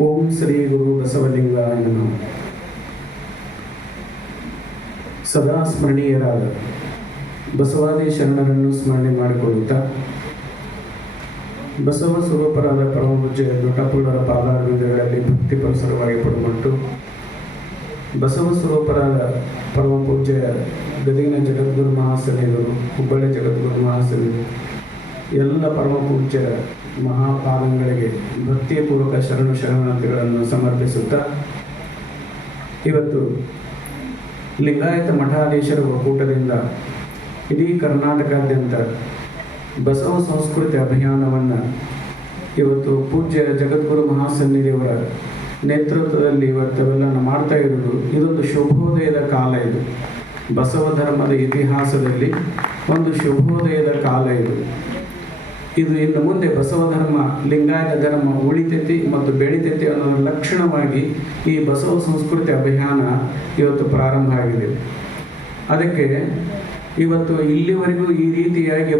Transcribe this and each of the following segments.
ಓಂ ಶ್ರೀ ಗುರು ಬಸವಲಿಂಗಾಯ ನಮಃ. ಸದಾ ಸ್ಮರಣೀಯರಾದ ಬಸವಾದಿ ಶರಣರನ್ನು ಸ್ಮರಣೆ ಮಾಡಿಕೊಳ್ಳುತ್ತಾ ಬಸವ ಸ್ವರೂಪರಾದ ಪರಮಪೂಜ್ಯ ದೊಡ್ಡಪ್ಪುಗಳವರ ಪಾದಾರವಿಂದಗಳಲ್ಲಿ ಭಕ್ತಿ ಪರಿಸರವಾಗಿ ಪಡುಮಟ್ಟು ಬಸವ ಸ್ವರೂಪರಾದ ಪರಮಪೂಜ್ಯ ಗದಗಿನ ಜಗದ್ಗುರು ಮಹಾಸನಿಗಳು, ಹುಬ್ಬಳ್ಳಿ ಜಗದ್ಗುರು ಮಹಾಸನಿಗಳು, ಎಲ್ಲ ಪರಮಪೂಜ್ಯ ಮಹಾಪಾದಂಗಳಿಗೆ ಭಕ್ತಿಪೂರ್ವಕ ಶರಣಾರ್ಥಿಗಳನ್ನು ಸಮರ್ಪಿಸುತ್ತಾ ಇವತ್ತು ಲಿಂಗಾಯತ ಮಠಾಧೀಶರ ಒಕ್ಕೂಟದಿಂದ ಇಡೀ ಕರ್ನಾಟಕಾದ್ಯಂತ ಬಸವ ಸಂಸ್ಕೃತಿ ಅಭಿಯಾನವನ್ನು ಇವತ್ತು ಪೂಜ್ಯ ಜಗದ್ಗುರು ಮಹಾಸನ್ನಿಧಿಯವರ ನೇತೃತ್ವದಲ್ಲಿ ಇವತ್ತೆಲ್ಲ ಮಾಡ್ತಾ ಇರೋದು ಇದೊಂದು ಶುಭೋದಯದ ಕಾಲ. ಇದು ಬಸವ ಧರ್ಮದ ಇತಿಹಾಸದಲ್ಲಿ ಒಂದು ಶುಭೋದಯದ ಕಾಲ. ಇದು ಇನ್ನು ಮುಂದೆ ಬಸವ ಧರ್ಮ, ಲಿಂಗಾಯತ ಧರ್ಮ ಉಳಿತೈತಿ ಮತ್ತು ಬೆಳಿತೈತಿ ಅನ್ನೋ ಲಕ್ಷಣವಾಗಿ ಈ ಬಸವ ಸಂಸ್ಕೃತಿ ಅಭಿಯಾನ ಇವತ್ತು ಪ್ರಾರಂಭ ಆಗಿದೆ. ಅದಕ್ಕೆ ಇವತ್ತು ಇಲ್ಲಿವರೆಗೂ ಈ ರೀತಿಯಾಗಿ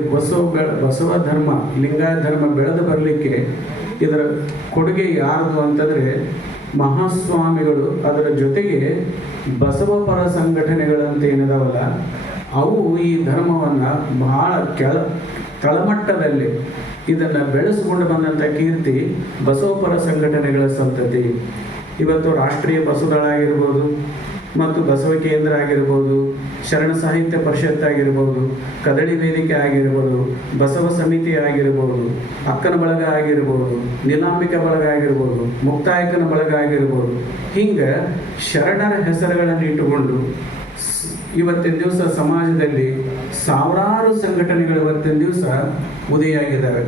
ಬಸವ ಧರ್ಮ, ಲಿಂಗಾಯತ ಧರ್ಮ ಬೆಳೆದು ಬರಲಿಕ್ಕೆ ಇದರ ಕೊಡುಗೆ ಯಾರದು ಅಂತಂದರೆ ಮಹಾಸ್ವಾಮಿಗಳು, ಅದರ ಜೊತೆಗೆ ಬಸವ ಪರ ಸಂಘಟನೆಗಳಂತ ಏನಿದಾವಲ್ಲ ಅವು ಈ ಧರ್ಮವನ್ನು ಬಹಳ ತಳಮಟ್ಟದಲ್ಲಿ ಇದನ್ನು ಬೆಳೆಸಿಕೊಂಡು ಬಂದಂಥ ಕೀರ್ತಿ ಬಸವಪರ ಸಂಘಟನೆಗಳ ಸಂತತಿ. ಇವತ್ತು ರಾಷ್ಟ್ರೀಯ ಬಸವದಳ ಆಗಿರ್ಬೋದು ಮತ್ತು ಬಸವ ಕೇಂದ್ರ ಆಗಿರ್ಬೋದು, ಶರಣ ಸಾಹಿತ್ಯ ಪರಿಷತ್ ಆಗಿರ್ಬೋದು, ಕದಳಿ ವೇದಿಕೆ ಆಗಿರ್ಬೋದು, ಬಸವ ಸಮಿತಿ ಆಗಿರ್ಬೋದು, ಅಕ್ಕನ ಬಳಗ ಆಗಿರ್ಬೋದು, ನೀಲಾಂಬಿಕಾ ಬಳಗ ಆಗಿರ್ಬೋದು, ಮುಕ್ತಾಯಕನ ಬಳಗ ಆಗಿರ್ಬೋದು, ಹಿಂಗೆ ಶರಣರ ಹೆಸರುಗಳನ್ನು ಇಟ್ಟುಕೊಂಡು ಇವತ್ತಿನ ದಿವಸ ಸಮಾಜದಲ್ಲಿ ಸಾವಿರಾರು ಸಂಘಟನೆಗಳು ಇವತ್ತಿನ ದಿವಸ ಉದಯ ಆಗಿದ್ದಾವೆ.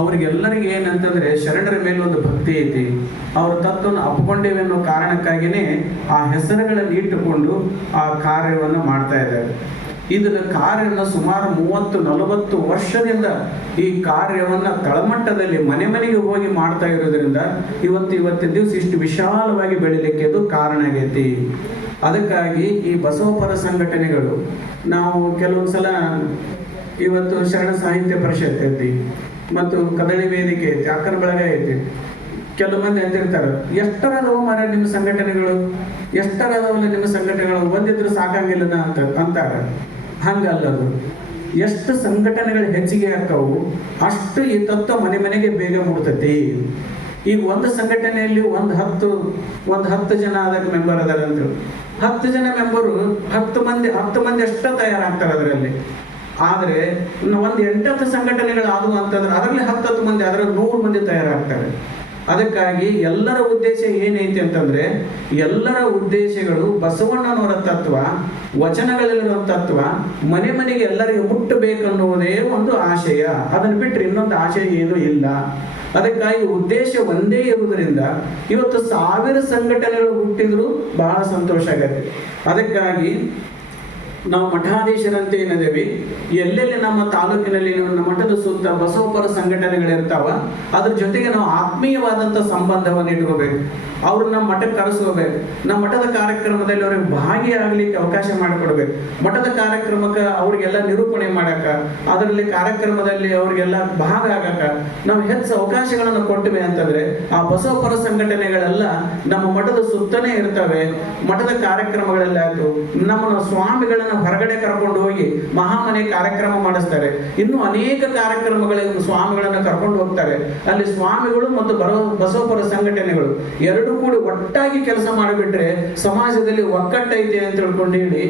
ಅವ್ರಿಗೆಲ್ಲರಿಗೆ ಏನಂತಂದರೆ ಶರಣರ ಮೇಲೆ ಒಂದು ಭಕ್ತಿ ಐತಿ, ಅವ್ರ ತತ್ವವನ್ನು ಅಪ್ಕೊಂಡೇವೆ ಅನ್ನೋ ಕಾರಣಕ್ಕಾಗಿಯೇ ಆ ಹೆಸರುಗಳನ್ನು ಇಟ್ಟುಕೊಂಡು ಆ ಕಾರ್ಯವನ್ನು ಮಾಡ್ತಾ ಇದ್ದಾರೆ. ಇದರ ಕಾರ್ಯವನ್ನು ಸುಮಾರು 30-40 ವರ್ಷದಿಂದ ಈ ಕಾರ್ಯವನ್ನು ತಳಮಟ್ಟದಲ್ಲಿ ಮನೆ ಮನೆಗೆ ಹೋಗಿ ಮಾಡ್ತಾ ಇರೋದ್ರಿಂದ ಇವತ್ತಿನ ದಿವಸ ಇಷ್ಟು ವಿಶಾಲವಾಗಿ ಬೆಳಿಲಿಕ್ಕೆ ಅದು ಕಾರಣ ಆಗೈತಿ. ಅದಕ್ಕಾಗಿ ಈ ಬಸವಪರ ಸಂಘಟನೆಗಳು ನಾವು ಕೆಲವೊಂದು ಸಲ ಇವತ್ತು ಶರಣ ಸಾಹಿತ್ಯ ಪರಿಷತ್ ಐತಿ ಮತ್ತು ಕದಳಿ ವೇದಿಕೆ ಐತಿ, ಅಕ್ಕನ ಬಳಗ ಐತಿ. ಕೆಲವು ಮಂದಿ ಅಂತಿರ್ತಾರೆ, ಎಷ್ಟರದವ ಮರ ನಿಮ್ಮ ಸಂಘಟನೆಗಳು, ಎಷ್ಟರದವಲ್ಲ ನಿಮ್ಮ ಸಂಘಟನೆಗಳು, ಒಂದಿದ್ರು ಸಾಕಾಗಿಲ್ಲ ಅಂತಾರೆ. ಹಂಗಲ್ಲದು, ಎಷ್ಟು ಸಂಘಟನೆಗಳು ಹೆಚ್ಚಿಗೆ ಹಾಕವು ಅಷ್ಟು ಈ ತತ್ವ ಮನೆ ಮನೆಗೆ ಬೇಗ ಮೂಡ್ತೈತಿ. ಈಗ ಒಂದು ಸಂಘಟನೆಯಲ್ಲಿ ಒಂದು 10 ಜನ ಅದಕ್ಕೆ ಮೆಂಬರ್ ಅದಾರ ಅಂತ, 10 ಜನ ಮೆಂಬರು 10 ಮಂದಿ ಅಷ್ಟೇ ತಯಾರಾಗ್ತಾರೆ ಅದರಲ್ಲಿ. ಆದರೆ ಒಂದು 8 ಸಂಘಟನೆಗಳು ಆದವು ಅಂತಂದ್ರೆ ಅದರಲ್ಲಿ 10 ಮಂದಿ, ಅದರಲ್ಲಿ 100 ಮಂದಿ ತಯಾರಾಗ್ತಾರೆ. ಅದಕ್ಕಾಗಿ ಎಲ್ಲರ ಉದ್ದೇಶ ಏನೈತಿ ಅಂತಂದ್ರೆ, ಎಲ್ಲರ ಉದ್ದೇಶಗಳು ಬಸವಣ್ಣನವರ ತತ್ವ, ವಚನಗಳಲ್ಲಿರುವ ತತ್ವ ಮನೆ ಮನೆಗೆ ಎಲ್ಲರಿಗೂ ಮುಟ್ಟಬೇಕನ್ನುವುದೇ ಒಂದು ಆಶಯ. ಅದನ್ನು ಬಿಟ್ಟರೆ ಇನ್ನೊಂದು ಆಶಯ ಏನೂ ಇಲ್ಲ. ಅದಕ್ಕಾಗಿ ಉದ್ದೇಶ ಒಂದೇ ಇರುವುದರಿಂದ ಇವತ್ತು 1000 ಸಂಘಟನೆಗಳು ಹುಟ್ಟಿದ್ರು ಬಹಳ ಸಂತೋಷ ಆಗತ್ತೆ. ಅದಕ್ಕಾಗಿ ನಾವು ಮಠಾಧೀಶರಂತೆ ಏನಿದ್ದೇವೆ, ಎಲ್ಲೆಲ್ಲಿ ನಮ್ಮ ತಾಲೂಕಿನಲ್ಲಿ ನಮ್ಮ ಮಠದ ಸುತ್ತ ಬಸವಪರ ಸಂಘಟನೆಗಳಿರ್ತಾವ, ಅದ್ರ ಜೊತೆಗೆ ನಾವು ಆತ್ಮೀಯವಾದಂಥ ಸಂಬಂಧವನ್ನು ಇಟ್ಕೋಬೇಕು. ಅವ್ರನ್ನ ನಮ್ಮ ಮಠಕ್ಕೆ ಕರೆಸ್ಕೋಬೇಕು. ನಮ್ಮ ಮಠದ ಕಾರ್ಯಕ್ರಮದಲ್ಲಿ ಅವ್ರಿಗೆ ಭಾಗಿಯಾಗಲಿಕ್ಕೆ ಅವಕಾಶ ಮಾಡಿಕೊಡ್ಬೇಕು. ಮಠದ ಕಾರ್ಯಕ್ರಮಕ್ಕೆ ಅವ್ರಿಗೆಲ್ಲ ನಿರೂಪಣೆ ಮಾಡಕ, ಅದರಲ್ಲಿ ಕಾರ್ಯಕ್ರಮದಲ್ಲಿ ಅವ್ರಿಗೆಲ್ಲ ಭಾಗ ಆಗಕ ನಾವು ಹೆಚ್ಚು ಅವಕಾಶಗಳನ್ನು ಕೊಟ್ಟಿವೆ ಅಂತಂದ್ರೆ ಆ ಬಸವಪರ ಸಂಘಟನೆಗಳೆಲ್ಲ ನಮ್ಮ ಮಠದ ಸುತ್ತನೇ ಇರ್ತವೆ. ಮಠದ ಕಾರ್ಯಕ್ರಮಗಳೆಲ್ಲ ಆಯ್ತು, ನಮ್ಮ ಸ್ವಾಮಿಗಳನ್ನ ಹೊರಗಡೆ ಕರ್ಕೊಂಡು ಹೋಗಿ ಮಹಾಮನೆ ಕಾರ್ಯಕ್ರಮ ಮಾಡಿಸ್ತಾರೆ. ಇನ್ನು ಅನೇಕ ಕಾರ್ಯಕ್ರಮಗಳಿಗೆ ಸ್ವಾಮಿಗಳನ್ನ ಕರ್ಕೊಂಡು ಹೋಗ್ತಾರೆ. ಅಲ್ಲಿ ಸ್ವಾಮಿಗಳು ಮತ್ತು ಬಸವಪರ ಸಂಘಟನೆಗಳು ಎರಡು ಕೂಡಿ ಒಟ್ಟಾಗಿ ಕೆಲಸ ಮಾಡಿಬಿಟ್ರೆ ಸಮಾಜದಲ್ಲಿ ಒಕ್ಕಟ್ಟೈತೆ ಅಂತ ತಿಳ್ಕೊಂಡು ಹೇಳಿ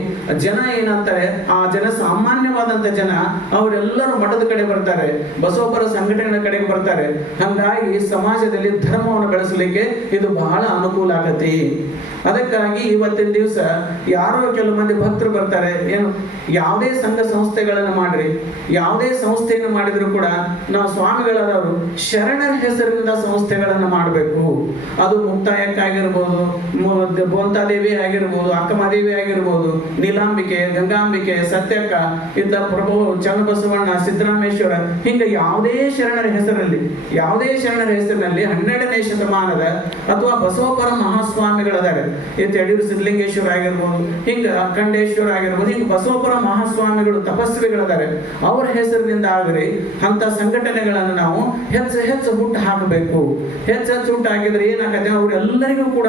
ಜನ ಏನಂತಾರೆ, ಆ ಜನ ಸಾಮಾನ್ಯವಾದಂತ ಜನ ಅವರೆಲ್ಲರೂ ಮಠದ ಕಡೆ ಬರ್ತಾರೆ, ಬಸವಪರ ಸಂಘಟನೆಗಳ ಕಡೆಗೆ ಬರ್ತಾರೆ. ಹಂಗಾಗಿ ಸಮಾಜದಲ್ಲಿ ಧರ್ಮವನ್ನು ಬೆಳೆಸಲಿಕ್ಕೆ ಇದು ಬಹಳ ಅನುಕೂಲ ಆಗತ್ತೆ. ಅದಕ್ಕಾಗಿ ಇವತ್ತಿನ ದಿವಸ ಯಾರೋ ಕೆಲವು ಮಂದಿ ಭಕ್ತರು ಬರ್ತಾರೆ, ಏನು ಯಾವುದೇ ಸಂಘ ಸಂಸ್ಥೆಗಳನ್ನು ಮಾಡ್ರಿ, ಯಾವುದೇ ಸಂಸ್ಥೆಯನ್ನು ಮಾಡಿದ್ರು ಕೂಡ ನಾವು ಸ್ವಾಮಿಗಳಾದವರು ಶರಣರ ಹೆಸರಿನಿಂದ ಸಂಸ್ಥೆಗಳನ್ನು ಮಾಡಬೇಕು. ಅದು ಮುಕ್ತಾಯಕ್ಕಾಗಿರ್ಬೋದು, ಬೋಂತಾದೇವಿ ಆಗಿರ್ಬೋದು, ಅಕ್ಕಮದೇವಿ ಆಗಿರ್ಬೋದು, ನೀಲಾಂಬಿಕೆ, ಗಂಗಾಂಬಿಕೆ, ಸತ್ಯಕ್ಕ, ಇಂಥ ಪ್ರಭು ಚನ್ನಬಸವಣ್ಣ, ಸಿದ್ದರಾಮೇಶ್ವರ, ಹಿಂಗೆ ಯಾವುದೇ ಶರಣರ ಹೆಸರಲ್ಲಿ 12ನೇ ಶತಮಾನದ ಅಥವಾ ಬಸವಪರ ಮಹಾಸ್ವಾಮಿಗಳದಾರೆ. ಯಡಿಯೂರು ಸಿದ್ಧಲಿಂಗೇಶ್ವರ ಆಗಿರ್ಬೋದು, ಹಿಂಗೆ ಅಖಂಡೇಶ್ವರ ಆಗಿರ್ಬೋದು, ಹಿಂಗೆ ಬಸವಪುರ ಮಹಾಸ್ವಾಮಿಗಳು ತಪಸ್ವಿಗಳಿದ್ದಾರೆ, ಅವರ ಹೆಸರಿನಿಂದ ಆಗಲಿ ಅಂತ ಸಂಘಟನೆಗಳನ್ನು ನಾವು ಹೆಚ್ಚು ಹುಟ್ಟು ಹಾಕಬೇಕು. ಹೆಚ್ಚು ಹುಟ್ಟು ಹಾಕಿದ್ರೆ ಏನಾಗತ್ತೆ, ಅವರೆಲ್ಲರಿಗೂ ಕೂಡ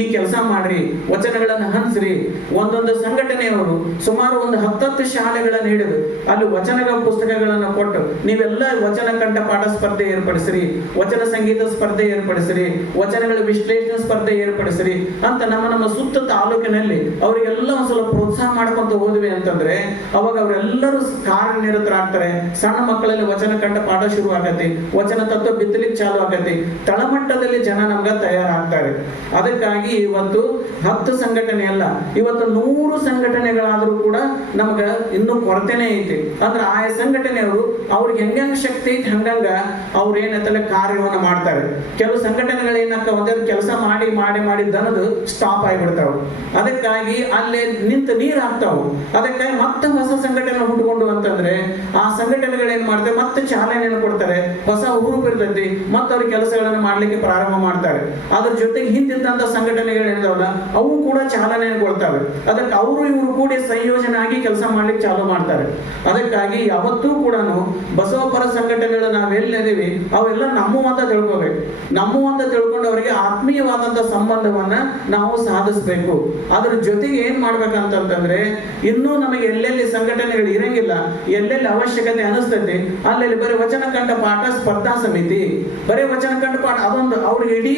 ಈ ಕೆಲಸ ಮಾಡ್ರಿ, ವಚನಗಳನ್ನು ಹಂಚ್ರಿ. ಒಂದೊಂದು ಸಂಘಟನೆಯವರು ಸುಮಾರು ಒಂದು 10 ಶಾಲೆಗಳನ್ನು ಹಿಡಿದು ಅಲ್ಲಿ ವಚನಗಳ ಪುಸ್ತಕಗಳನ್ನು ಕೊಟ್ಟು ನೀವೆಲ್ಲ ವಚನ ಕಂಠ ಪಾಠ ಸ್ಪರ್ಧೆ ಏರ್ಪಡಿಸ್ರಿ, ವಚನ ಸಂಗೀತ ಸ್ಪರ್ಧೆ ಏರ್ಪಡಿಸ್ರಿ, ವಚನಗಳ ವಿಶ್ಲೇಷಣೆ ಸ್ಪರ್ಧೆ ಏರ್ಪಡಿಸ್ರಿ ಅಂತ ನಮ್ಮ ಸುತ್ತ ತಾಲೂಕಿನಲ್ಲಿ ಅವರಿಗೆಲ್ಲ ಒಂದು ಸ್ವಲ್ಪ ಪ್ರೋತ್ಸಾಹ ಮಾಡ್ಕೊಂತ ಹೋದ್ವಿ ಅಂತಂದ್ರೆ ಅವಾಗ ಅವರೆಲ್ಲರೂ ಕಾರ್ಯನಿರತರಾಗ್ತಾರೆ. ಸಣ್ಣ ಮಕ್ಕಳಲ್ಲಿ ವಚನ ಕಂಠ ಪಾಠ ಶುರು ಆಗತ್ತೆ, ವಚನ ತತ್ವ ಬಿತ್ತಲಿಕ್ಕೆ ಚಾಲು ಆಗತ್ತೆ, ತಳಮಟ್ಟದಲ್ಲಿ ಜನ ನಮ್ಗೆ ತಯಾರಾಗ್ತಾರೆ. ಅದಕ್ಕಾಗಿ ಇವತ್ತು 10 ಸಂಘಟನೆ ಅಲ್ಲ, ಇವತ್ತು 100 ಸಂಘಟನೆಗಳಾದ್ರೂ ಕೂಡ ನಮ್ಗ ಇನ್ನೂ ಕೊರತೆನೇ ಐತಿ. ಅಂದ್ರೆ ಆ ಸಂಘಟನೆಯವರು ಅವ್ರಿಗೆ ಹೆಂಗ ಶಕ್ತಿ ಐತಿ ಹಂಗಂಗ ಅವ್ರು ಏನಂತಲ್ಲ ಕಾರ್ಯವನ್ನು ಮಾಡ್ತಾರೆ. ಕೆಲವು ಸಂಘಟನೆಗಳು ಏನಕ್ಕ ಒಂದೆರಡು ಕೆಲಸ ಮಾಡಿ ಮಾಡಿ ಮಾಡಿ ದನದು ಸ್ಟಾಪ್ ಆಗಿಬಿಡ್ತಾವ. ಅದಕ್ಕಾಗಿ ಅಲ್ಲೇ ನಿಂತು ನೀರು ಹಾಕ್ತಾವು. ಅದಕ್ಕಾಗಿ ಮತ್ತೆ ಹೊಸ ಸಂಘಟನೆ ಹುಟ್ಟುಕೊಂಡು ಅಂತಂದ್ರೆ ಆ ಸಂಘಟನೆಗಳು ಏನ್ ಮಾಡ್ತಾರೆ, ಮತ್ತೆ ಚಾಲನೆಯನ್ನು ಕೊಡ್ತಾರೆ, ಹೊಸ ಹುರುಪು ಇರ್ತೈತಿ, ಮತ್ತೆ ಅವ್ರ ಕೆಲಸಗಳನ್ನು ಮಾಡ್ಲಿಕ್ಕೆ ಪ್ರಾರಂಭ ಮಾಡ್ತಾರೆ. ಅದ್ರ ಜೊತೆಗೆ ಹಿಂದಿದ್ದಂತ ಸಂಘಟನೆಗಳು ಏನಿದಾವಲ್ಲ ಅವು ಕೂಡ ಚಾಲನೆಯನ್ನು ಕೊಡ್ತವೆ. ಅದಕ್ಕೆ ಅವರು ಇವರು ಕೂಡಿ ಸಂಯೋಜನೆ ಆಗಿ ಕೆಲಸ ಮಾಡ್ಲಿಕ್ಕೆ ಚಾಲು ಮಾಡ್ತಾರೆ. ಅದಕ್ಕಾಗಿ ಯಾವತ್ತೂ ಕೂಡ ಬಸವಪರ ಸಂಘಟನೆಗಳು ನಾವೆಲ್ಲಿದ್ದೀವಿ ಅವೆಲ್ಲ ನಮ್ಮವಂತ ತಿಳ್ಕೋಬೇಕು. ನಮ್ಮವಂತ ತಿಳ್ಕೊಂಡು ಅವರಿಗೆ ಆತ್ಮೀಯವಾದಂತ ಸಂಬಂಧವನ್ನ ನಾವು ಸಾಧಿಸಬೇಕು. ಅದ್ರ ಜೊತೆಗೆ ಏನ್ ಮಾಡ್ಬೇಕಂತಂದ್ರೆ ಇನ್ನೂ ನಮಗೆ ಎಲ್ಲೆಲ್ಲಿ ಸಂಘಟನೆಗಳು ಇರಂಗಿಲ್ಲ, ಎಲ್ಲೆಲ್ಲಿ ಅವಶ್ಯಕತೆ ಅನಿಸ್ತೈತಿ ಅಲ್ಲೆಲ್ಲಿ ಬರೀ ವಚನ ಕಂಠ ಪಾಠ ಸ್ಪರ್ಧಾ ಸಮಿತಿ, ಬರೀ ವಚನ ಕಂಠ ಪಾಠ ಅದೊಂದು ಅವ್ರಿಗೆ ಇಡೀ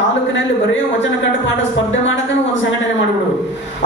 ತಾಲೂಕಿನಲ್ಲಿ ಬರೀ ವಚನ ಕಂಠ ಪಾಠ ಸ್ಪರ್ಧೆ ಮಾಡಕ ಒಂದು ಸಂಘಟನೆ ಮಾಡಿಬಿಡುದು,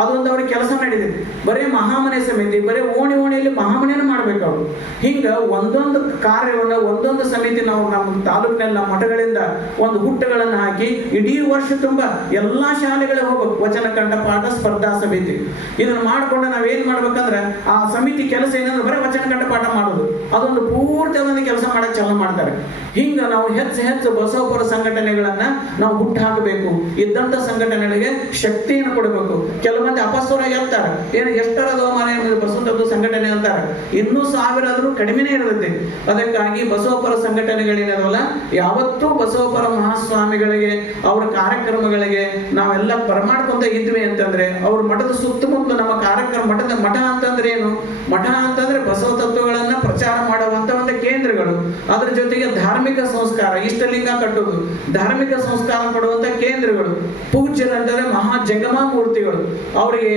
ಅದೊಂದು ಅವ್ರಿಗೆ ಕೆಲಸ ನಡೆದಿದೆ. ಬರೀ ಮಹಾಮನೆ ಸಮಿತಿ, ಬರೀ ಓಣಿಯಲ್ಲಿ ಮಹಾಮನೆಯನ್ನು ಮಾಡ್ಬೇಕು ಅವರು. ಹಿಂಗ ಒಂದೊಂದು ಕಾರ್ಯವನ್ನ ಒಂದೊಂದು ಸಮಿತಿ ನಾವು ನಮ್ಮ ತಾಲೂಕಿನಲ್ಲಿ ನಮ್ಮ ಮಠಗಳಿಂದ ಒಂದು ಹುಟ್ಟುಗಳನ್ನು ಹಾಕಿ ಇಡೀ ವರ್ಷ ತುಂಬ ಎಲ್ಲಾ ಶಾಲೆಗಳಿಗೆ ಹೋಗ್ಬೇಕು. ವಚನ ಕಂಠ ಪಾಠ ಸ್ಪರ್ಧಾ ಸಮಿತಿ ಇದನ್ನ ಮಾಡ್ಕೊಂಡು ನಾವೇನ್ ಮಾಡ್ಬೇಕಂದ್ರೆ ಆ ಸಮಿತಿ ಕೆಲಸ ಏನಂದ್ರೆ ಬರೀ ವಚನ ಕಂಠ ಪಾಠ ಮಾಡೋದು, ಅದೊಂದು ಪೂರ್ತಿ ಒಂದು ಕೆಲಸ ಮಾಡಕ್ ಚಾಲೂ ಮಾಡ್ತಾರೆ. ಹಿಂಗ ನಾವು ಹೆಚ್ಚು ಬಸವಪರ ಸಂಘಟನೆಗಳನ್ನ ನಾವು ಹುಟ್ಟು ಹಾಕಬೇಕು. ಇದ್ದಂತ ಸಂಘಟನೆಗಳಿಗೆ ಶಕ್ತಿಯನ್ನು ಕೊಡಬೇಕು. ಕೆಲವೊಂದು ಅಪಸ್ವರ ಹೇಳ್ತಾರೆ, ಏನು ಎಷ್ಟರದೋ ಮನೆ ಬಸವಂತದ್ದು ಸಂಘಟನೆ ಅಂತಾರೆ, ಇನ್ನೂ 1000 ಆದ್ರೂ ಕಡಿಮೆನೇ ಇರುತ್ತೆ. ಅದಕ್ಕಾಗಿ ಬಸವಪರ ಸಂಘಟನೆಗಳೇನದಲ್ಲ ಯಾವತ್ತೂ ಬಸವಪರ ಮಹಾಸ್ವಾಮಿಗಳಿಗೆ ಅವರ ಕಾರ್ಯಕ್ರಮಗಳಿಗೆ ನಾವೆಲ್ಲ ಬರಮಾಡ್ಕೊಂತ ಇದ್ವಿ ಅಂತಂದ್ರೆ ಅವ್ರ ಮಠದ ಸುತ್ತಮುತ್ತ ನಮ್ಮ ಕಾರ್ಯಕ್ರಮ ಮಠ ಅಂತಂದ್ರೆ ಏನು, ಮಠ ಅಂತಂದ್ರೆ ಬಸವ ತತ್ವಗಳನ್ನ ಪ್ರಚಾರ ಮಾಡುವಂತ ಒಂದು ಕೇಂದ್ರಗಳು. ಅದ್ರ ಜೊತೆಗೆ ಧಾರ್ಮಿಕ ಸಂಸ್ಕಾರ, ಇಷ್ಟಲಿಂಗ ಕಟ್ಟುವುದು, ಧಾರ್ಮಿಕ ಸಂಸ್ಕಾರ ಕೊಡುವಂತ ಕೇಂದ್ರಗಳು. ಪೂಜ್ಯರಂತಂದ್ರೆ ಮಹಾ ಜಂಗಮ ಮೂರ್ತಿಗಳು, ಅವರಿಗೆ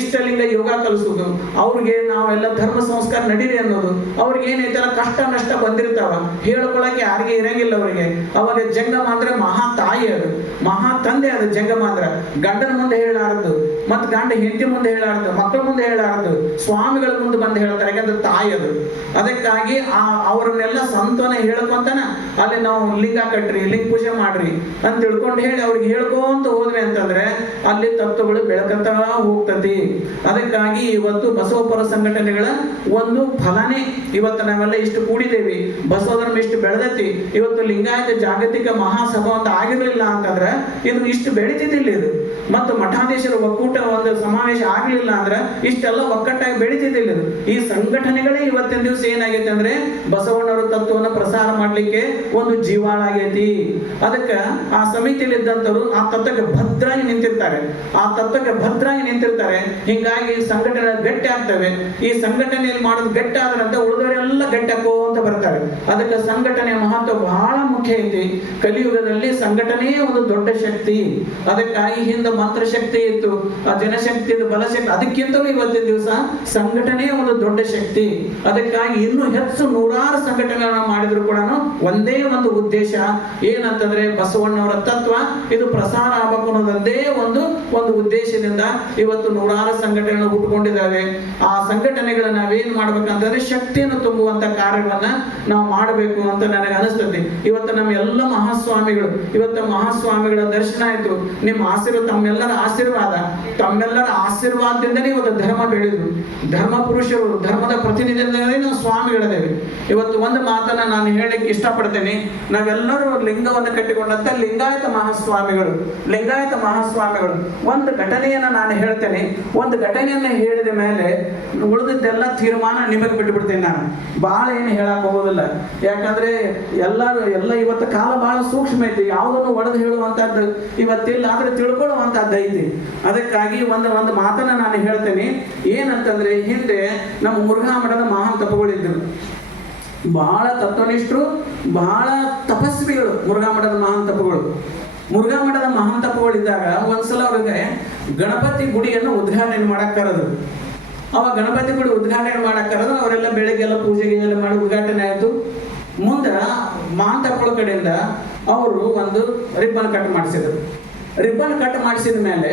ಇಷ್ಟಲಿಂಗ ಯೋಗ ಕಲಿಸುವುದು, ಅವ್ರಿಗೆ ನಾವೆಲ್ಲ ಧರ್ಮ ಸಂಸ್ಕಾರ ನಡೀರಿ ಅನ್ನೋದು. ಅವ್ರಿಗೆ ಏನೈತಲ್ಲ ಕಷ್ಟ ನಷ್ಟ ಬಂದಿರ್ತಾವ, ಹೇಳ್ಕೊಳಕ್ಕೆ ಯಾರಿಗೆ ಇರಂಗಿಲ್ಲ ಅವರಿಗೆ. ಅವಾಗ ಜಂಗಮ ಅಂದ್ರೆ ಮಹಾ ತಾಯಿ, ಅದು ಮಹಾ ತಂದೆ. ಅದು ಜಂಗಮ ಅಂದ್ರೆ ಗಂಡನ ಮುಂದೆ ಹೇಳಾರದು, ಮತ್ ಗಂಡ ಹೆಂಡತಿ ಮುಂದೆ ಹೇಳಾರದು, ಮಕ್ಕಳ ಮುಂದೆ ಹೇಳಾರದು, ಸ್ವಾಮಿಗಳ ಮುಂದೆ ಬಂದು ಹೇಳ್ತಾರೆ, ಯಾಕಂದ್ರೆ ತಾಯಿ ಅದು. ಅದಕ್ಕಾಗಿ ಅವ್ರನ್ನೆಲ್ಲ ಸಂತೋನ ಹೇಳ್ಕೊಂತಾನ ಅಲ್ಲಿ ನಾವು ಲಿಂಗ ಕಟ್ರಿ, ಲಿಂಗ ಪೂಜೆ ಮಾಡ್ರಿ ಅಂತ ತಿಳ್ಕೊಂಡು ಹೇಳಿ ಅವ್ರಿಗೆ ಹೇಳ್ಕೊಂತ ಹೋದ್ವಿ ಅಂತಂದ್ರೆ ಅಲ್ಲಿ ತತ್ವಗಳು ಬೆಳಕಂತ ಹೋಗ್ತತಿ. ಅದಕ್ಕಾಗಿ ಇವತ್ತು ಬಸವಪರ ಸಂಘಟನೆಗಳ ಒಂದು ಫಲನೇ ಇವತ್ತು ನಾವೆಲ್ಲ ಇಷ್ಟು ಕೂಡಿದ್ದೇವಿ, ಬಸವಧರ್ಮ ಇಷ್ಟು ಬೆಳೆದತಿ. ಇವತ್ತು ಲಿಂಗಾಯತ ಜಾಗತಿಕ ಮಹಾಸಭಾ ಅಂತ ಆಗಿರ್ಲಿಲ್ಲ ಅಂತಂದ್ರೆ ಇದು ಇಷ್ಟು ಬೆಳಿತಿದ್ದಿಲ್ಲ. ಇದು ಮತ್ತು ಮಠಾಧೀಶರ ಒಕ್ಕೂಟ ಒಂದು ಸಮಾವೇಶ ಆಗ್ಲಿಲ್ಲ ಅಂದ್ರೆ ಇಷ್ಟೆಲ್ಲ ಒಕ್ಕಟ್ಟಾಗಿ ಬೆಳಿತಿದ್ದಿಲ್ಲ. ಇದು ಈ ಸಂಘಟನೆಗಳೇ ಇವತ್ತಿನ ದಿವಸ ಏನಾಗೈತೆ ಅಂದ್ರೆ ಬಸವಣ್ಣವರ ತತ್ವವನ್ನು ಪ್ರಸಾರ ಮಾಡ್ಲಿಕ್ಕೆ ಒಂದು ಜೀವಾಳಾಗೈತಿ. ಅದಕ್ಕೆ ಆ ಸಮಿತಿಯಲ್ಲಿ ಇದ್ದಂಥವ್ರು ಆ ತತ್ವಕ್ಕೆ ಭದ್ರಾಗಿ ನಿಂತಿರ್ತಾರೆ, ಆ ತತ್ವಕ್ಕೆ ಭದ್ರಾಗಿ ನಿಂತಿರ್ತಾರೆ. ಹಿಂಗಾಗಿ ಸಂಘಟನೆ ಗಟ್ಟಿ ಆಗ್ತವೆ. ಈ ಸಂಘಟನೆಯಲ್ಲಿ ಮಾಡೋದು ಗಟ್ಟಿ ಆದ್ರಂತ ಉಳಿದವರೆಲ್ಲ ಗಟ್ಟಿ ಹಾಕೋ ಅಂತ ಬರ್ತಾರೆ. ಅದಕ್ಕೆ ಸಂಘಟನೆಯ ಮಹತ್ವ ಬಹಳ ಮುಖ್ಯ ಐತಿ. ಕಲಿಯುಗದಲ್ಲಿ ಸಂಘಟನೆಯೇ ಒಂದು ದೊಡ್ಡ ಶಕ್ತಿ. ಅದಕ್ಕಾಗಿ ಹಿಂದೆ ಮಂತ್ರ ಶಕ್ತಿ ಇತ್ತು, ಆ ಜನಶಕ್ತಿ ಬಲಶಕ್ತಿ, ಅದಕ್ಕಿಂತಲೂ ಇವತ್ತಿನ ದಿವಸ ಸಂಘಟನೆಯೇ ಒಂದು ದೊಡ್ಡ ಶಕ್ತಿ. ಅದಕ್ಕಾಗಿ ಇನ್ನೂ ಹೆಚ್ಚು 100 ಸಂಘಟನೆಗಳನ್ನ ಮಾಡಿದ್ರು ಕೂಡ ಒಂದೇ ಒಂದು ಉದ್ದೇಶ ಏನಂತಂದ್ರೆ ಬಸವಣ್ಣವರ ತತ್ವ ಇದು ಪ್ರಸಾರ ಆಗಬೇಕು ಅನ್ನೋದೊಂದೇ ಒಂದು ಉದ್ದೇಶದಿಂದ ಇವತ್ತು 100 ಸಂಘಟನೆಗಳು ಹುಟ್ಟುಕೊಂಡಿದ್ದಾವೆ. ಆ ಸಂಘಟನೆಗಳನ್ನ ನಾವೇನ್ ಮಾಡ್ಬೇಕಂತಂದ್ರೆ ಶಕ್ತಿಯನ್ನು ತುಂಬುವಂತ ಕಾರ್ಯವನ್ನ ನಾವು ಮಾಡಬೇಕು ಅಂತ ನನಗೆ ಅನಿಸ್ತದೆ. ಇವತ್ತು ನಮ್ಮ ಎಲ್ಲ ಮಹಾಸ್ವಾಮಿಗಳು, ಇವತ್ತು ಮಹಾಸ್ವಾಮಿಗಳ ದರ್ಶನ ಆಯ್ತು, ನಿಮ್ಮ ಆಶೀರ್ವಾದ, ತಮ್ಮೆಲ್ಲರ ಆಶೀರ್ವಾದದಿಂದಲೇ ಇವತ್ತು ಧರ್ಮ ಬೆಳೆದು ಧರ್ಮ ಪುರುಷರು, ಧರ್ಮದ ಪ್ರತಿನಿಧಿಯಿಂದಲೇ ನಾವು ಸ್ವಾಮಿಗಳಿದ್ದೇವೆ. ಇವತ್ತು ಒಂದು ಮಾತನ್ನ ನಾನು ಹೇಳಲಿಕ್ಕೆ ಇಷ್ಟ ಇಷ್ಟಪಡ್ತೇನೆ. ನಾವೆಲ್ಲರೂ ಲಿಂಗವನ್ನು ಕಟ್ಟಿಕೊಂಡಂತ ಲಿಂಗಾಯತ ಮಹಾಸ್ವಾಮಿಗಳು ಒಂದು ಘಟನೆಯನ್ನು ನಾನು ಹೇಳ್ತೇನೆ. ಒಂದು ಘಟನೆಯನ್ನು ಹೇಳಿದ ಮೇಲೆ ಉಳಿದದ್ದೆಲ್ಲ ತೀರ್ಮಾನ ನಿಮಗೆ ಬಿಟ್ಟುಬಿಡ್ತೇನೆ. ನಾನು ಭಾಳ ಏನು ಹೇಳಕ್ ಹೋಗೋದಿಲ್ಲ, ಯಾಕಂದ್ರೆ ಎಲ್ಲ ಇವತ್ತು ಕಾಲ ಬಹಳ ಸೂಕ್ಷ್ಮ ಐತಿ. ಯಾವುದನ್ನು ಒಡೆದು ಹೇಳುವಂತದ್ದು ಇವತ್ತಿಲ್ಲ, ಆದ್ರೆ ತಿಳ್ಕೊಳ್ಳುವಂತದ್ದು ಐತಿ. ಅದಕ್ಕಾಗಿ ಒಂದು ಮಾತನ್ನ ನಾನು ಹೇಳ್ತೇನೆ. ಏನಂತಂದ್ರೆ, ಹಿಂದೆ ನಮ್ಮ ಮುರುಘಾ ಮಠದ ಮಹಾನ್ ತಪಗಳಿದ್ರು, ಬಹಳ ತತ್ವನಿಷ್ಠರು, ಬಹಳ ತಪಸ್ವಿಗಳು. ಮುರುಘಾ ಮಠದ ಮಹಾನ್ ತಪಗಳಿದ್ದಾಗ ಒಂದ್ಸಲ ಅವ್ರಿಗೆ ಗಣಪತಿ ಗುಡಿಯನ್ನು ಉದ್ಘಾಟನೆ ಮಾಡಕ್ ಕರೆದ್ರು. ಅವಾಗ ಗಣಪತಿ ಗುಡಿ ಉದ್ಘಾಟನೆ ಮಾಡಕ್ ಕರೆದ್ರು. ಅವರೆಲ್ಲ ಬೆಳಗ್ಗೆಲ್ಲ ಪೂಜೆಗೆ ಮಾಡಿ ಉದ್ಘಾಟನೆ ಆಯ್ತು. ಮುಂದೆ ಮಹಾನ್ ತಪಗಳ ಕಡೆಯಿಂದ ಅವರು ಒಂದು ರಿಬ್ಬನ್ ಕಟ್ ಮಾಡಿಸಿದ್ರು. ರಿಬ್ಬನ್ ಕಟ್ ಮಾಡಿಸಿದ ಮೇಲೆ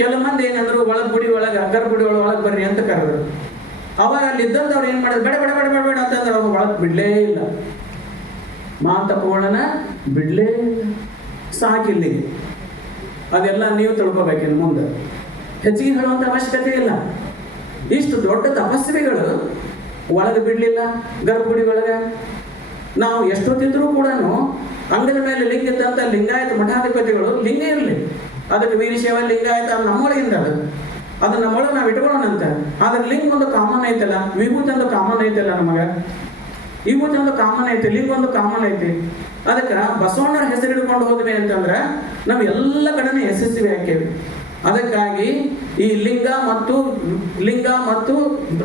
ಕೆಲ ಮಂದಿ ಏನಂದ್ರು, ಗುಡಿ ಒಳಗೆ ಒಳಗೆ ಬರ್ರಿ ಅಂತ ಕರೆದ್ರು. ಅವಾಗ ಅಲ್ಲಿ ಇದ್ದಂಥವ್ರು ಏನ್ ಮಾಡಿದ್ರು, ಬೇಡ ಬೇಡ ಬೇಡ ಬೇಡ ಬೇಡ ಅಂತಂದ್ರೆ ಅವ್ರು ಒಳಗೆ ಬಿಡ್ಲೇ ಇಲ್ಲ. ಮಹಾನ್ ತಪೋಗಳನ್ನ ಬಿಡ್ಲೇ ಸಾಕಿಲ್ಲಿಗೆ. ಅದೆಲ್ಲ ನೀವು ತಿಳ್ಕೊಬೇಕಿನ್ನು ಮುಂದೆ, ಹೆಚ್ಚಿಗೆ ಹೇಳುವಂತ ಅವಶ್ಯಕತೆ ಇಲ್ಲ. ಇಷ್ಟು ದೊಡ್ಡ ತಪಸ್ವಿಗಳು ಒಳಗೆ ಬಿಡ್ಲಿಲ್ಲ ಗರ್ಭಗುಡಿ ಒಳಗೆ. ನಾವು ಎಷ್ಟೊತ್ತಿದ್ರೂ ಕೂಡ ಅಂಗದ ಮೇಲೆ ಲಿಂಗ ಇದ್ದಂತ ಲಿಂಗಾಯತ ಮಠಾಧಿಪತಿಗಳು ಲಿಂಗ ಇರಲಿ, ಅದಕ್ಕೆ ವೀರಶೈವ ಲಿಂಗಾಯತ ನಮ್ಮೊಳಗಿಂದ ಅದು ನಮ್ಮೊಳಗೆ ನಾವು ಇಟ್ಕೊಳ್ಳೋಣಂತ. ಆದ್ರೆ ಲಿಂಗ ಒಂದು ಕಾಮನ್ ಐತಲ್ಲ, ವಿಭೂತಿ ಒಂದು ಕಾಮನ್ ಐತಲ್ಲ, ನಮಗೆ ವಿಭೂತಿ ಒಂದು ಕಾಮನ್ ಐತಿ, ಲಿಂಗ ಒಂದು ಕಾಮನ್ ಐತಿ. ಅದಕ್ಕೆ ಬಸವಣ್ಣರ ಹೆಸರು ಹಿಡ್ಕೊಂಡು ಹೋದ್ವಿ ಅಂತಂದ್ರೆ ನಾವು ಎಲ್ಲ ಕಡೆನೂ ಯಶಸ್ವಿ ಹಾಕೇವಿ. ಅದಕ್ಕಾಗಿ ಈ ಲಿಂಗ ಮತ್ತು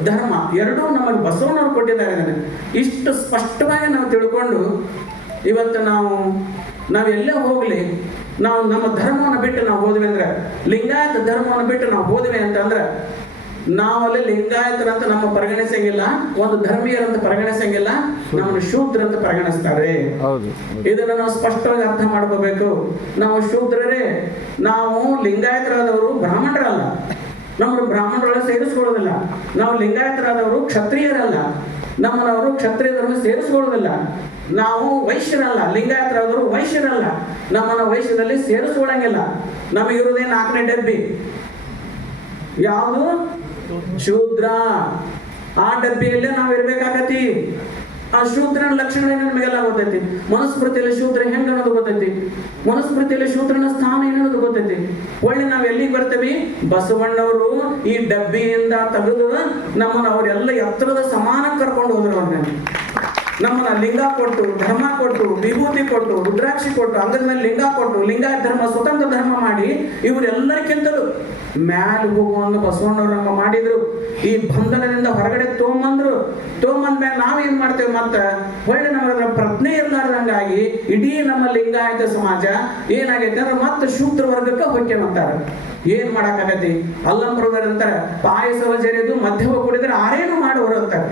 ಧರ್ಮ ಎರಡೂ ನಮಗೆ ಬಸವಣ್ಣವ್ರು ಕೊಟ್ಟಿದ್ದಾರೆ. ಇಷ್ಟು ಸ್ಪಷ್ಟವಾಗಿ ನಾವು ತಿಳ್ಕೊಂಡು ಇವತ್ತು ನಾವು ಎಲ್ಲೇ ಹೋಗ್ಲಿ, ನಾವು ನಮ್ಮ ಧರ್ಮವನ್ನು ಬಿಟ್ಟು ನಾವು ಹೋದ್ವಿ ಅಂದ್ರೆ, ಲಿಂಗಾಯತ ಧರ್ಮವನ್ನು ಬಿಟ್ಟು ನಾವು ಹೋದ್ವಿ ಅಂತಂದ್ರೆ, ನಾವಲ್ಲಿ ಲಿಂಗಾಯತರಂತ ನಮ್ಮ ಪರಿಗಣಿಸಂಗಿಲ್ಲ, ಒಂದು ಧರ್ಮೀಯರಂತ ಪರಿಗಣಿಸಂಗಿಲ್ಲ, ನಮ್ಮನ್ನು ಶೂದ್ರ ಅಂತ ಪರಿಗಣಿಸ್ತಾರೆ. ಇದನ್ನ ನಾವು ಸ್ಪಷ್ಟವಾಗಿ ಅರ್ಥ ಮಾಡ್ಕೋಬೇಕು. ನಾವು ಶೂದ್ರರೇ, ನಾವು ಲಿಂಗಾಯತರಾದವರು ಬ್ರಾಹ್ಮಣರಲ್ಲ, ನಮ್ಮನ್ನು ಬ್ರಾಹ್ಮಣರೊಳಗೆ ಸೇರಿಸ್ಕೊಳ್ಳೋದಿಲ್ಲ. ನಾವು ಲಿಂಗಾಯತರಾದವರು ಕ್ಷತ್ರಿಯರಲ್ಲ, ನಮ್ಮನವರು ಕ್ಷತ್ರಿಯ ಧರ್ಮ ಸೇರಿಸ್ಕೊಳ್ಳೋದಿಲ್ಲ. ನಾವು ವೈಶ್ಯರಲ್ಲ, ಲಿಂಗಾಯತರಾದವರು ವೈಶ್ಯರಲ್ಲ, ನಮ್ಮನ್ನ ವೈಶ್ಯದಲ್ಲಿ ಸೇರಿಸ್ಕೊಳ್ಳಂಗಿಲ್ಲ. ನಮಗಿರುವುದೇ 4ನೇ ಡಬ್ಬಿ, ಯಾವುದು ಶೂದ್ರ. ಆ ಡಬ್ಬಿಯಲ್ಲೇ ನಾವು ಇರ್ಬೇಕಾಗತಿ. ಆ ಶೂದ್ರನ ಲಕ್ಷಣ ಏನು ನಮಗೆಲ್ಲ ಗೊತ್ತೈತಿ. ಮನುಸ್ಮೃತಿಯಲ್ಲಿ ಶೂದ್ರ ಹೆಂಗ ಅನ್ನೋದು ಗೊತ್ತೈತಿ, ಮನುಸ್ಮೃತಿಯಲ್ಲಿ ಶೂದ್ರನ ಸ್ಥಾನ ಏನನ್ನೋದು ಗೊತ್ತೈತಿ. ಒಳ್ಳೆ ನಾವು ಎಲ್ಲಿಗೆ ಬರ್ತೇವಿ, ಬಸವಣ್ಣವರು ಈ ಡಬ್ಬಿಯಿಂದ ತೆಗೆದು ನಮ್ಮನ್ನು ಅವರೆಲ್ಲ ಎತ್ತರದ ಸಮಾನಕ್ಕೆ ಕರ್ಕೊಂಡು ಹೋದ್ರು. ನಮ್ಮನ್ನ ಲಿಂಗ ಕೊಟ್ಟು, ಧರ್ಮ ಕೊಟ್ಟು, ವಿಭೂತಿ ಕೊಟ್ಟು, ರುದ್ರಾಕ್ಷಿ ಕೊಟ್ಟು, ಅಂಗದ ಮೇಲೆ ಲಿಂಗ ಕೊಟ್ಟು, ಲಿಂಗಾಯತ ಧರ್ಮ ಸ್ವತಂತ್ರ ಧರ್ಮ ಮಾಡಿ ಇವರೆಲ್ಲರಿಗಿಂತಲೂ ಮ್ಯಾಲ ಹೋಗುವಂಗ ಬಸವಣ್ಣವ್ರಂಗ ಮಾಡಿದ್ರು. ಈ ಬಂಧನದಿಂದ ಹೊರಗಡೆ ತೊಗೊಂಬಂದ ಮೇಲೆ ನಾವೇನ್ ಮಾಡ್ತೇವೆ, ಮತ್ತೆ ಒಳ್ಳೆ ನಮಗ ಪ್ರಜ್ಞೆ ಇರ್ಲಾರ್ದಂಗಾಗಿ ಇಡೀ ನಮ್ಮ ಲಿಂಗಾಯತ ಸಮಾಜ ಏನಾಗೈತೆ ಅಂದ್ರೆ ಮತ್ತೆ ಶೂದ್ರ ವರ್ಗಕ್ಕೆ ಹೊಕ್ಕೇನಂತಾರೆ. ಏನ್ ಮಾಡಕ್ಕಾಗತಿ, ಅಲ್ಲಂಪ್ರದರ್ ಅಂತಾರೆ, ಪಾಯಸವ ಜರಿದು ಮಧ್ಯವ ಕುಡಿದ್ರೆ ಆರೇನು ಮಾಡೋರು ಅಂತಾರೆ.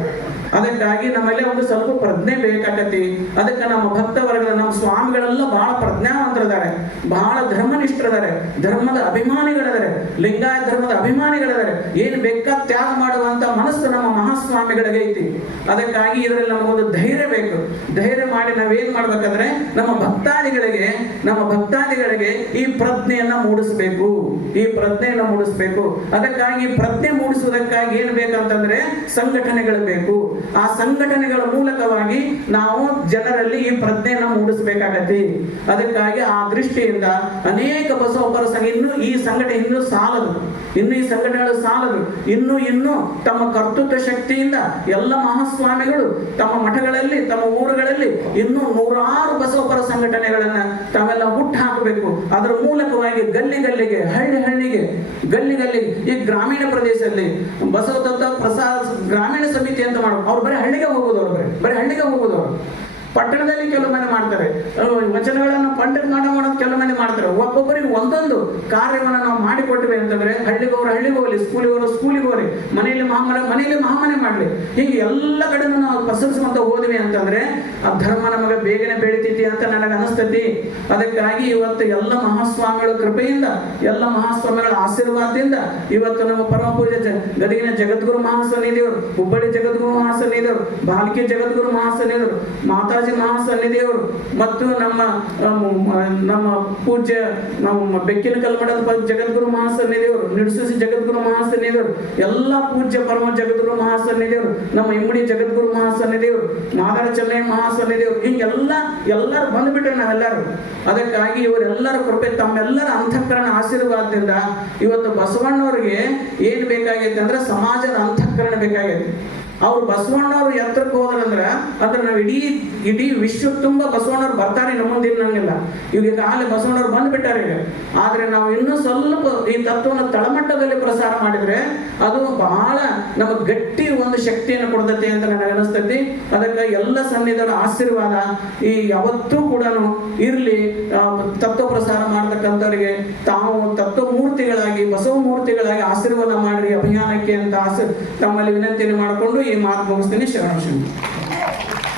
ಅದಕ್ಕಾಗಿ ನಮ್ಮಲ್ಲೇ ಒಂದು ಸ್ವಲ್ಪ ಪ್ರಜ್ಞೆ ಬೇಕಾಗತಿ. ಅದಕ್ಕೆ ನಮ್ಮ ಭಕ್ತ ವರ್ಗದ ನಮ್ಮ ಸ್ವಾಮಿಗಳೆಲ್ಲ ಬಹಳ ಪ್ರಜ್ಞಾವಂತರಿದ್ದಾರೆ, ಬಹಳ ಧರ್ಮನಿಷ್ಠರಿದ್ದಾರೆ, ಧರ್ಮದ ಅಭಿಮಾನಿಗಳಿದ್ದಾರೆ, ಲಿಂಗಾಯತ ಧರ್ಮದ ಅಭಿಮಾನಿಗಳಿದ್ದಾರೆ. ಏನು ಬೇಕಾದ ತ್ಯಾಗ ಮಾಡುವಂತ ಮನಸ್ಸು ನಮ್ಮ ಮಹಾಸ್ವಾಮಿಗಳಿಗೆ ಐತಿ. ಅದಕ್ಕಾಗಿ ಇದರಲ್ಲಿ ನಮಗೊಂದು ಧೈರ್ಯ ಬೇಕು. ಧೈರ್ಯ ಮಾಡಿ ನಾವೇನ್ ಮಾಡ್ಬೇಕಂದ್ರೆ ನಮ್ಮ ಭಕ್ತಾದಿಗಳಿಗೆ ಈ ಪ್ರಜ್ಞೆಯನ್ನ ಮೂಡಿಸ್ಬೇಕು. ಅದಕ್ಕಾಗಿ ಪ್ರಜ್ಞೆ ಮೂಡಿಸುವುದಕ್ಕಾಗಿ ಏನ್ ಬೇಕಂತಂದ್ರೆ ಸಂಘಟನೆಗಳು ಬೇಕು. ಆ ಸಂಘಟನೆಗಳ ಮೂಲಕವಾಗಿ ನಾವು ಜನರಲ್ಲಿ ಈ ಪ್ರಜ್ಞೆಯನ್ನ ಮೂಡಿಸಬೇಕಾಗತ್ತೆ. ಅದಕ್ಕಾಗಿ ಆ ದೃಷ್ಟಿಯಿಂದ ಅನೇಕ ಬಸವಪರ ಸಂಘ ಈ ಸಂಘಟನೆ ಇನ್ನೂ ಸಾಲದು. ಇನ್ನು ತಮ್ಮ ಕರ್ತೃತ್ವ ಶಕ್ತಿಯಿಂದ ಎಲ್ಲ ಮಹಾಸ್ವಾಮಿಗಳು ತಮ್ಮ ಮಠಗಳಲ್ಲಿ, ತಮ್ಮ ಊರುಗಳಲ್ಲಿ ಇನ್ನೂ 100 ಬಸವಪರ ಸಂಘಟನೆಗಳನ್ನ ತಾವೆಲ್ಲ ಹುಟ್ಟು ಹಾಕಬೇಕು. ಅದರ ಮೂಲಕವಾಗಿ ಗಲ್ಲಿಗೆ, ಹಳ್ಳಿಗೆ, ಈ ಗ್ರಾಮೀಣ ಪ್ರದೇಶದಲ್ಲಿ ಬಸವ ತತ್ವ ಪ್ರಸಾದ ಗ್ರಾಮೀಣ ಸಮಿತಿ ಅಂತ ಮಾಡೋದು. ಅವ್ರು ಬರೀ ಹಳ್ಳಿಗೆ ಹೋಗೋದು. ಪಟ್ಟಣದಲ್ಲಿ ಕೆಲವು ಮಂದಿ ಮಾಡ್ತಾರೆ, ವಚನಗಳನ್ನು ಪಂಡಿತ್ ಮಾಡೋದು ಕೆಲವು ಮಂದಿ ಮಾಡ್ತಾರೆ. ಒಬ್ಬೊಬ್ಬರಿಗೆ ಒಂದೊಂದು ಕಾರ್ಯವನ್ನು ನಾವು ಮಾಡಿಕೊಟ್ಟಿವೆ ಅಂತಂದ್ರೆ, ಹಳ್ಳಿಗೆ ಹೋಗ್ಲಿ, ಸ್ಕೂಲಿಗೆ ಹೋಗ್ಲಿ, ಮನೆಯಲ್ಲಿ ಮಹಾಮನೆ ಮಾಡ್ಲಿ, ಹೀಗೆ ಎಲ್ಲ ಕಡೆನೂ ನಾವು ಪಸರಿಸುವಂತ ಹೋದ್ವಿ ಅಂತಂದ್ರೆ ಆ ಧರ್ಮ ನಮಗೆ ಬೇಗನೆ ಬೆಳಿತೈತಿ ಅಂತ ನನಗೆ ಅನಿಸ್ತೈತಿ. ಅದಕ್ಕಾಗಿ ಇವತ್ತು ಎಲ್ಲ ಮಹಾಸ್ವಾಮಿಗಳ ಕೃಪೆಯಿಂದ, ಎಲ್ಲ ಮಹಾಸ್ವಾಮಿಗಳ ಆಶೀರ್ವಾದದಿಂದ ಇವತ್ತು ನಮ್ಮ ಪರಮ ಪೂಜೆ ಗದಗಿನ ಜಗದ್ಗುರು ಮಹಾಸನ್ನಿಧಿಯವರು, ಹುಬ್ಬಳ್ಳಿ ಜಗದ್ಗುರು ಮಹಾಸನ್ನಿಧಿಯವರು, ಬಾಲ್ಕಿ ಜಗದ್ಗುರು ಮಹಾಸನ್ನಿಧಿಯವರು, ಮಾತಾ ಬಾಬಾಜಿ ಮಹಾಸನ್ನಿಧಿಯವರು ಮತ್ತು ನಮ್ಮ ಪೂಜ್ಯ ನಮ್ಮ ಬೆಕ್ಕಿನ ಕಲ್ಮಠದ ಜಗದ್ಗುರು ಮಹಾಸನ್ನಿಧಿಯವರು, ನಿಡ್ಸುಸಿ ಜಗದ್ಗುರು ಮಹಾಸನ್ನಿಧಿಯವರು, ಎಲ್ಲ ಪೂಜ್ಯ ಪರಮ ಜಗದ್ಗುರು ಮಹಾಸನ್ನಿಧಿಯವರು, ನಮ್ಮ ಇಮ್ಮಡಿ ಜಗದ್ಗುರು ಮಹಾಸನ್ನಿಧಿಯವರು, ಮಾದರ ಚೆನ್ನೈ ಮಹಾಸನ್ನಿಧಿಯವರು, ಎಲ್ಲರೂ ಬಂದ್ಬಿಟ್ರೆ ನಾವೆಲ್ಲರೂ. ಅದಕ್ಕಾಗಿ ಇವರೆಲ್ಲರ ಕೃಪೆ, ತಮ್ಮೆಲ್ಲರ ಅಂತಃಕರಣ ಆಶೀರ್ವಾದದಿಂದ ಇವತ್ತು ಬಸವಣ್ಣವ್ರಿಗೆ ಏನ್ ಬೇಕಾಗೈತೆ ಅಂದ್ರೆ ಸಮಾಜದ ಅಂತಃಕರಣ ಬೇಕಾಗೈತೆ. ಅವ್ರು ಬಸವಣ್ಣವ್ರು ಎತ್ತರಕ್ಕೆ ಹೋದ್ರಂದ್ರೆ ನಾವು ಇಡೀ ವಿಶ್ವ ತುಂಬ ಬಸವಣ್ಣವ್ರು ಬರ್ತಾರೆ ನಮ್ಮ ಮುಂದಿನ ನಂಗಿಲ್ಲ. ಈಗ ಆಗಲೇ ಬಸವಣ್ಣವ್ರು ಬಂದ್ಬಿಟ್ಟಾರೆ ಈಗ. ಆದ್ರೆ ನಾವು ಇನ್ನೂ ಸ್ವಲ್ಪ ಈ ತತ್ವವನ್ನು ತಳಮಟ್ಟದಲ್ಲಿ ಪ್ರಸಾರ ಮಾಡಿದ್ರೆ ಅದು ಬಹಳ ನಮಗೆ ಗಟ್ಟಿ ಒಂದು ಶಕ್ತಿಯನ್ನು ಕೊಡ್ತೈತಿ ಅಂತ ನನಗೆ ಅನಿಸ್ತೈತಿ. ಅದಕ್ಕೆ ಎಲ್ಲ ಸನ್ನಿಧಿಗಳ ಆಶೀರ್ವಾದ ಈ ಯಾವತ್ತೂ ಕೂಡ ಇರ್ಲಿ. ತತ್ವ ಪ್ರಸಾರ ಮಾಡ್ತಕ್ಕಂಥವ್ರಿಗೆ ತಾವು ತತ್ವ ಮೂರ್ತಿಗಳಾಗಿ, ಬಸವ ಮೂರ್ತಿಗಳಾಗಿ ಆಶೀರ್ವಾದ ಮಾಡ್ರಿ ಅಭಿಯಾನಕ್ಕೆ ಅಂತ ತಮ್ಮಲ್ಲಿ ವಿನಂತಿಯನ್ನು ಮಾಡಿಕೊಂಡು ಈ ಮಾತು ಮುಗಿಸ್ತೀನಿ. ಶರಣ.